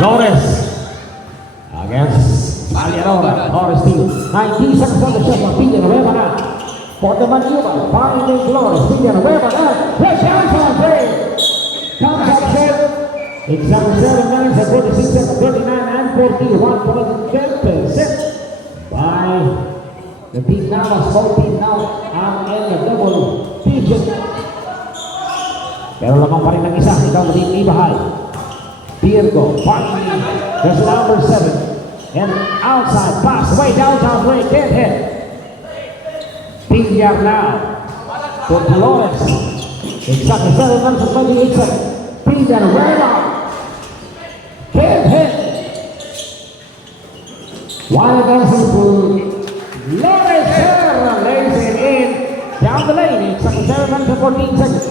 Flores against Alianora. Flores team. 19 seconds on the shot for Villanueva now. For the Manuba, finding Flores. Villanueva now. Push down play. Comes up short. It's 7 minutes and 46 seconds, 39 and 41 point set by the team now. A small team now. And a double digit. Pero lamang pa rin ng isa. Ikaw na team Ibahay. Virgo, finally, there's number 7. And outside pass, way downtown play, can't hit. Villar now for Flores. Exactly 7 minutes and 28 seconds. Villar, right on. Can't hit. One advancing for Flores. Lays it in down the lane. Exactly 7 minutes and 14 seconds.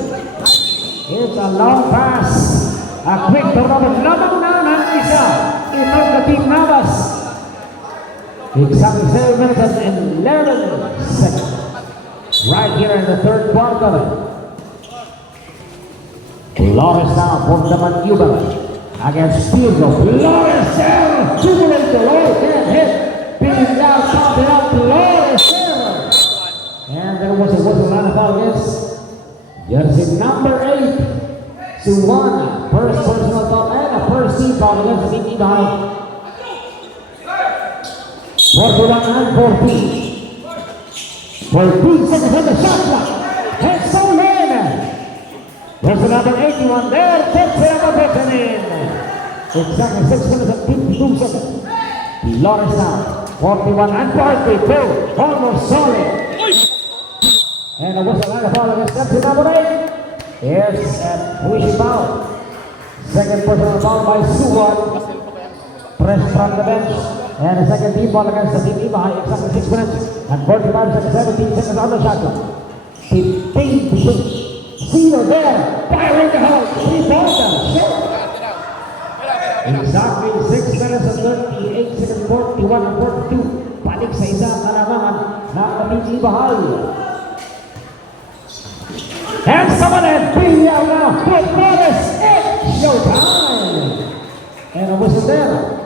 It's a long pass. A quick turnover, lamang na ng isa. Itong na Team Navas. Exactly 7 minutes and 11 seconds. Right here in the third quarter. Flores now for the Manuba against Pirlo. Flores there. Jubilant the way. Can't hit. Pinning down, popping up. Flores there. And there was a whistle on the foul against jersey number 8. Suwana, first personal foul and a first team foul against the team behind. 41 and 14. 14 seconds on the shot clock. And stolen. There's another 81 there. Takes it up and in. Exactly 6 minutes and 52 seconds. Flores now. 41 and 42. Almost solid. And a whistle and a foul against jersey number 8. Yes, and pushing foul. Second personal foul by Suwan. Press from the bench. And a second team ball against the team Ibahay. Exactly 6 minutes and 45 seconds, 17 seconds on the shot clock. 15 to 6. Zero there. Firing the hole. 3-pointer. Short. Exactly 6 minutes and 38 seconds, 41 and 42. Balik sa isang kalamangan ng team Ibahay. And someone at Villar now with Flores. It's showtime. And a whistle there.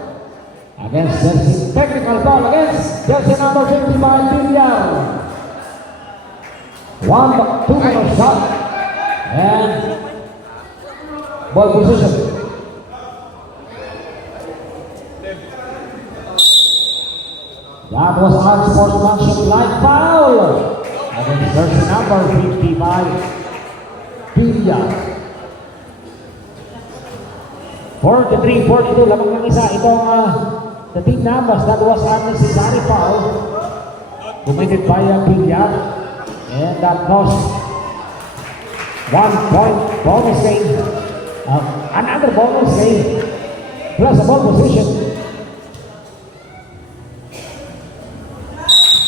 Against jersey, technical foul against jersey number 50 by Villar. 1-2 shot. And ball position. That was unsportsmanship like foul. Against jersey number 50 by Villar. 43-42, lamang ng isa. Itong the team numbers, that was unnecessary foul committed by Villar. And that cost 1 point bonus game. Another bonus game plus a ball position.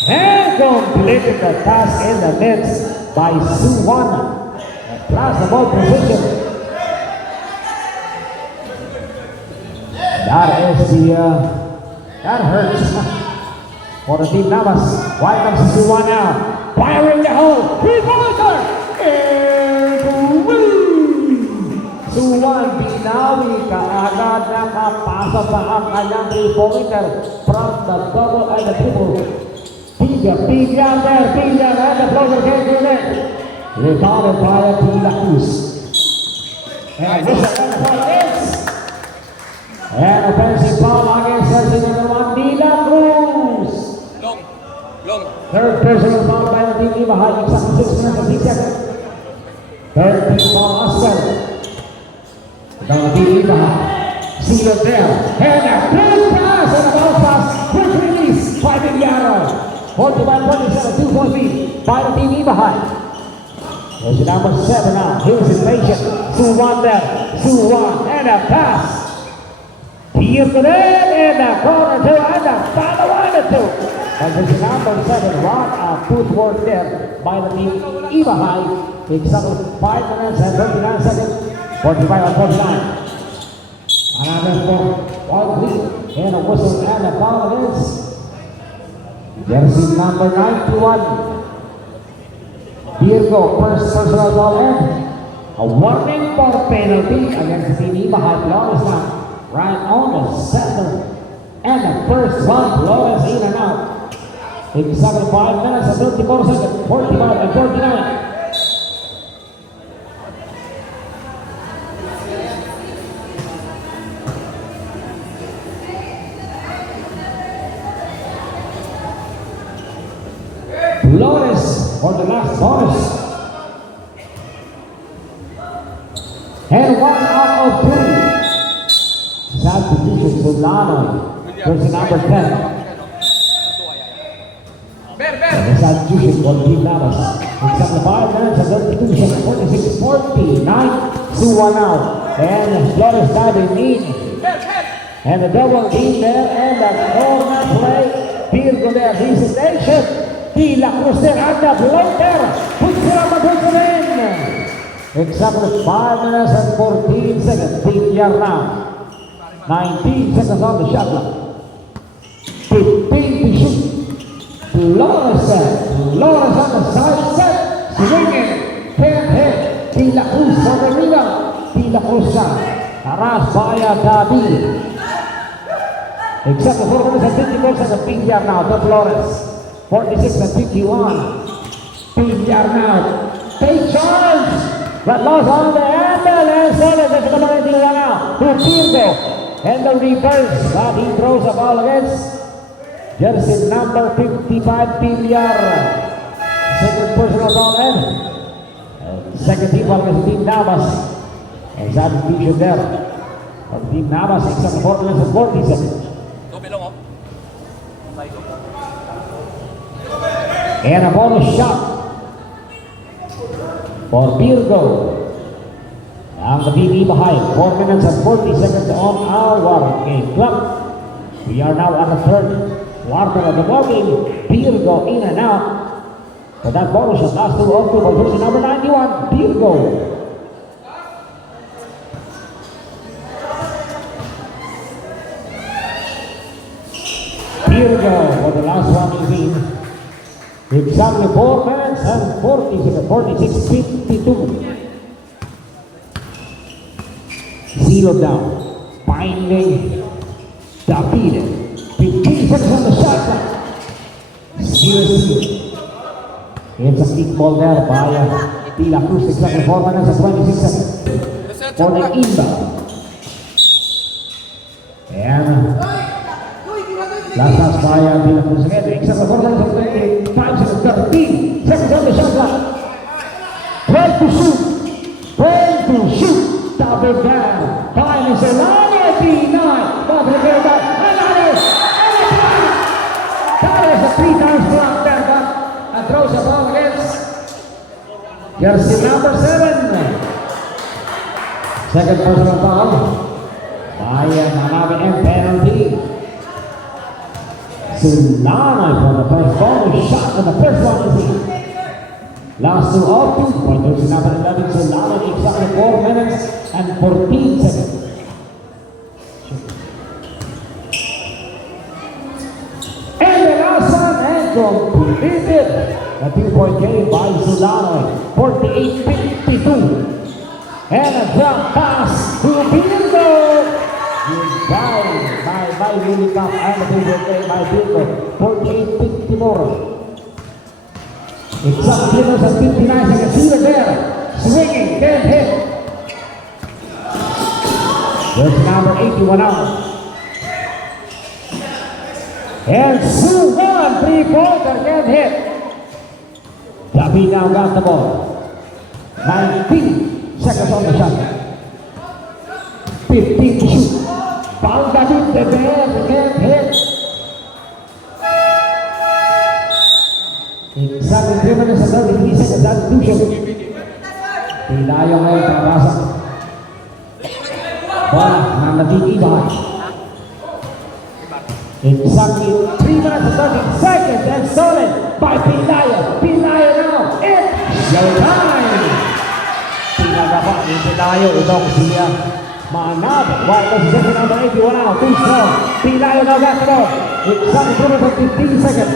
And completed the pass in the net by Suwana. Plus the ball position. That is that hurts for the team Navas. Why comes Suwana now? Firing the hole. 3-pointer. Suwan binawi kaagad nakapasa pa ang kanyang 3-pointer from the double and the triple. Villar there, Villar and the floater can't do that. Rebounded by Tila Cruz. And this is the foul is. And offensive foul against jersey number 1, Tila Cruz. Long. Third personal foul by the team Ibahay. Exactly 6 minutes and 6 seconds. Third team foul as well. The team Ibahay. See it there. And a quick pass and a bounce pass. Quick release by Villar. 41-27, 2-point lead by the team Ibahay. There's number 7 now. Here's his patient. Suwan there. Suwan and a pass. Here's the net in the corner 2 and a final 1-2. And there's number 7. Ron footwork there by the team Ibahay. Exactly 5 minutes and 39 seconds. 45-49. Another 4-point lead. And a whistle and a foul against jersey number 91. Virgo, first personal foul and a warning for penalty against Team Ibaha. Flores now, right on the center. And the first one, Flores in and out. Exactly 5 minutes and 34 seconds, 45 and 49. Flores for the last bonus. And 1 out of 2. Substitution Solano, jersey number 10. The substitution for Team Navas. Exactly 5 minutes and 32 seconds, 46, 49. So 1 out. And Flores diving in. And the double in there and the corner play. Virgo there, hesitation. De La Cruz there at the floater. Puts it on the in. Exactly 5 minutes and 14 seconds. Team now. 19 seconds on the shot clock. 15 to shoot. Flores on the side set. Swinging. Can't hit. De La Cruz for the rebound. De La Cruz shot. Aras via David. Exactly 4 minutes and 54 seconds. Team now to Flores. 46 and 51. Villar now. Take charge. But lost on the handle. And Soles is coming in now. To Virgo. And the reverse. But he throws the ball against jersey number 55, Villar. Second personal ball and second team ball against Team Navas. And substitution there. For Team Navas, exactly 4 minutes and 40 seconds. And a bonus shot for Virgo. Now the BB behind. 4 minutes and 40 seconds on our game clock. We are now at the third quarter of the ball game. Virgo in and out. For that bonus shot, last 2 of 2 for jersey number 91, Virgo. Virgo for the last one is in. Exactly 4 minutes and 40 seconds, 46, 52. Zero down, finding David. 15 seconds on the shot clock. 0-0. It's a kick ball there by De La Cruz, exactly 4 minutes and 26 seconds for the inbound. And last pass by De La Cruz again, exactly 4 minutes and 25 seconds, 13 seconds on the shot clock. 12 to shoot, 12 to shoot. Double down. Time is Solano, D9. But repair back. Another. That is a 3 times block there, but and throws the ball against jersey number 7. Second personal foul by Manabe and penalty. Solano for the first ball shot, and the first one is in. Last 2 of 2 for jersey number 11. Solano exactly 4 minutes and 14 seconds. And the last one and completed. A 2-point game by Solano. 48-52. And a jump pass to Virgo. By Willie Cup and a 2-point game by Virgo. 48-54. Exactly 3 minutes and 59 seconds. Shooter there. Swinging. Can't hit. There's number 81 out. And Sue 1, 3-pointer, can't hit. David now got the ball. 19 seconds on the shot. 15 to shoot. Foul David, the ball, can't hit. Exactly 3 minutes and 33 seconds. That's 2 shots. Pinayong ngayon pabasa. Bola ng nag-iibahan. Exactly 3 minutes and 30 seconds and stolen by Pinayo. Pinayo now. It's showtime. Pinagapa ni Pinayo itong siya. Manab. While the position number 81 now. Too strong. Pinayo now got the ball. Exactly 2 minutes and 15 seconds.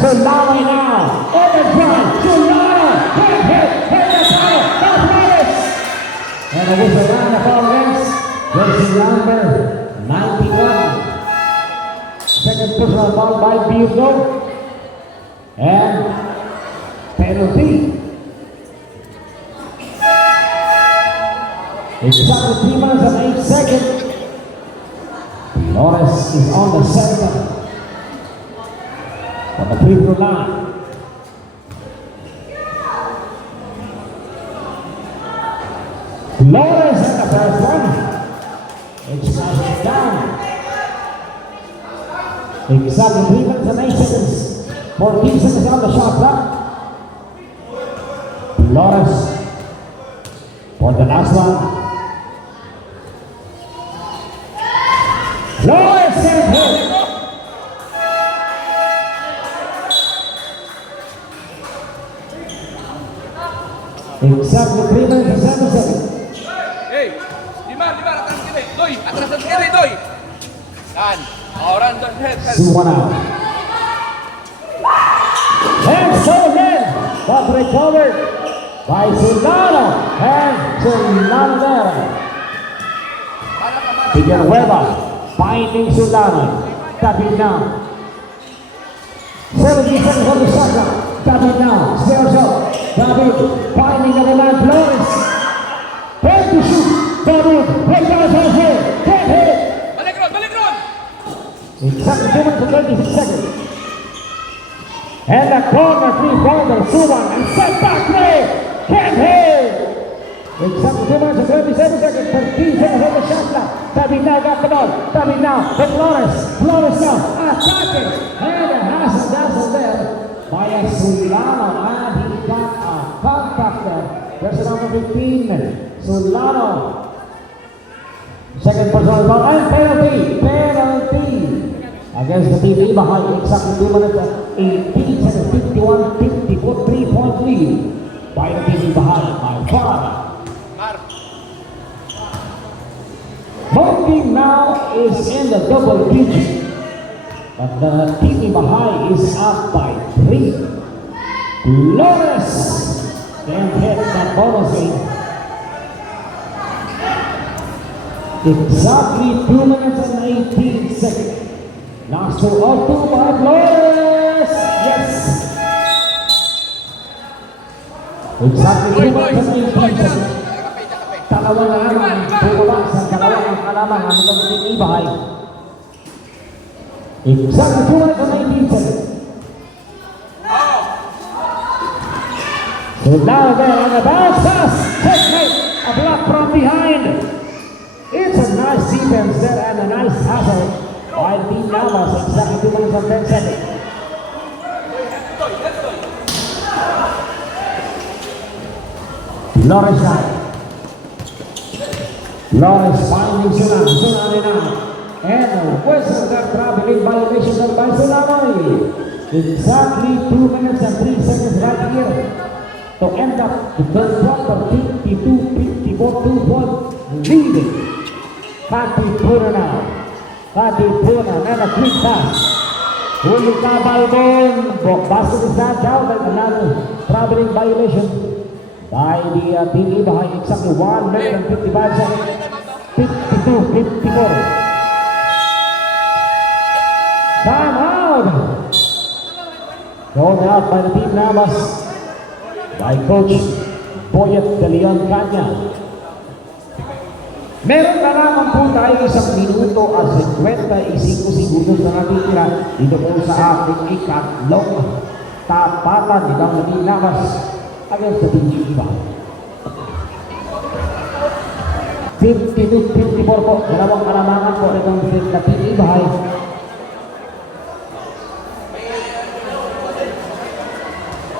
Solano now. Overdrive. Solano. nag-usa na foul against jersey number 91. Second personal foul by Beardo. And penalty. Exactly 3 minutes and 8 seconds. Flores is on the center. On the free throw line. Flores at the first one. It's down. Exactly 3 minutes and 8 seconds. 14 seconds on the shot clock. Flores for the last one. Flores sent him. Exactly 3 minutes and 7 seconds. Hey, lima, atrás kiri. Doy, atrás kiri, Doy. Dan, orang dan head. One out. And so then, but recovered by Solano. And Solano there. Figueroa finding Solano. Tapping now. 17 seconds on the shot clock. Tapping now. Stairs up. David finding the man Flores. 10 to shoot. David, right down his head. Can't hit. Balik Ron. Exactly 2 minutes and 26 seconds. And the corner three-pointer, Suman, and set back play. Can't hit. Exactly 2 minutes and 27 seconds. 13 seconds on the shot clock. David now got the ball. David now for Flores. Flores now attacking. And a hassle there by a Solano. And he got a contact there. There's number 15. Solano. Second personal foul and penalty. Against the TV behind exactly 2 minutes and 18 seconds, 51-54, 3-point lead by the TV behind by Farah. Hoping now is in the double digit, but the TV behind is up by 3. Flores can hit that bonus in. Exactly 2 minutes and 18 seconds. Last 2 of 2 by Flores. Yes. Exactly 2 minutes and 18 seconds. Dalawang lamang pumula sa dalawang kalaman ang magiging ibay. Exactly 2 minutes and 18 seconds. So now there on the bounce pass. Checkmate. A block from behind. It's a nice defense there and a nice hustle by Team Navas. Exactly 2 minutes and 10 seconds. Flores now. Flores finding Solano now. And a whistle that traveling violation by Solano. Exactly 2 minutes and 3 seconds right here to end up the third quarter. 52-54, 2-point leading. Kati Puna now. Kati Puna and a quick pass. Huli Cabalbon. Basket is not out and another traveling violation by the team behind exactly 1 minute and 55 seconds. 52-54. Time out. Called out by the team Navas by Coach Boyet De Leon Caña. Meron na naman po tayo 1 minuto at 55 segundos na natitira dito po sa ating ikatlong tapatan ng team Navas against the team Iba. 52-54 po, dalawang kalamangan po itong team Iba.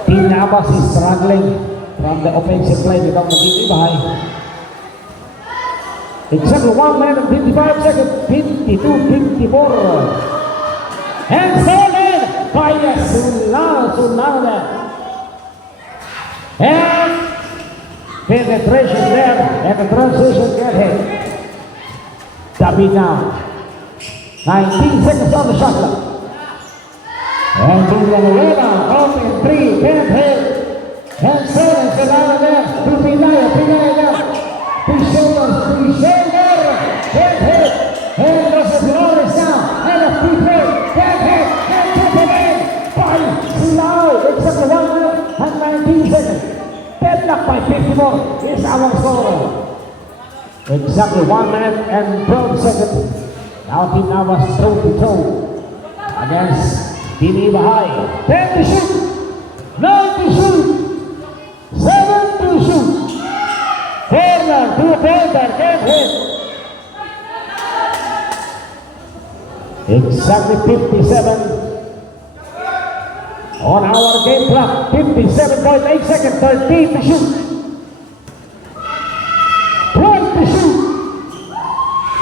Team Navas is struggling from the offensive play itong team Iba. Exactly 1 minute and 55 seconds, 52-54. And stolen by Solano there. And penetration there, and the transition get hit. David now. 19 seconds on the shot clock. And Villanueva open 3, can't hit. And stolen Solano there to Pinaya there. He up by 54 is our score. Exactly 1 minute and 12 seconds. Now Team Navas toe to toe against Team Ibahay. 10 to shoot, 9 to shoot, 7 to shoot. Corner, 2-pointer, can't hit. Exactly 57 on our game clock. 57.8 seconds, 13 to shoot. 12 to shoot.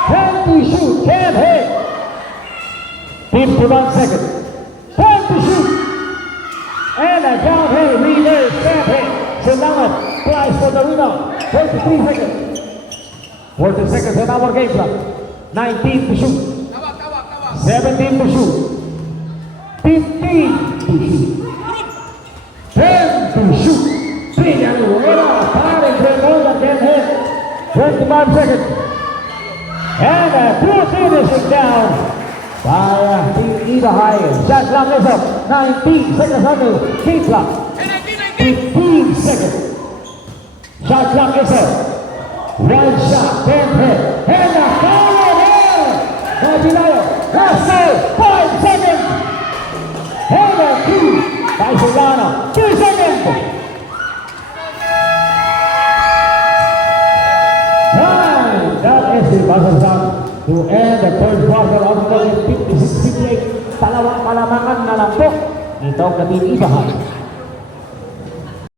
10 to shoot, can't hit. 51 seconds. 10 to shoot. And a downhill reverse, can't hit. Silangan flies for the rebound. 43 seconds. 40 seconds on our game clock. 19 to shoot. 17 to shoot. 15 to shoot. 10 to shoot. Pinang wala. Paring Tremona can't hit. 25 seconds. And a two finishing down by Team Ibahay. Shot clock is up. 19 seconds on the game clock. 15 seconds. Shot clock is up. One shot, can't hit. And a foul there. Nagilayo. Last 5 seconds. And a two by Solano. 2 seconds. Time. That is the buzzer sound to end the third quarter of the 56-58. Dalawang palamangan na lang po nitong Team Ibahay.